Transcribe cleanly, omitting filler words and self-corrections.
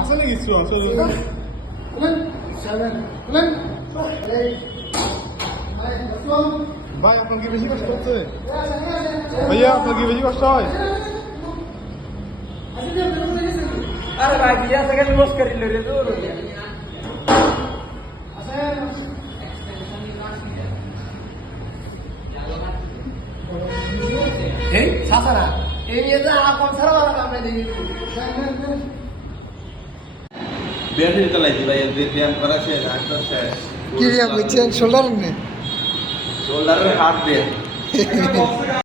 আসলে কিছু আসলে ভাই আপনার কি বেশি কষ্ট হচ্ছে ভাইয়া আপনার কি বেশি কষ্ট হয় अरे भाई भैया सेकंड लॉस कर ले रे तो এই সাসারা এই নিয়ে যা আর কোন ছাড়া আমরা দেখি ব্যাটারি চালাইছি ভাই ব্যায়াম করা শেষ ডাক্তার শেষ কি ব্যায়াম করছেন শোল্ডার নে শোল্ডারের হাত দিয়ে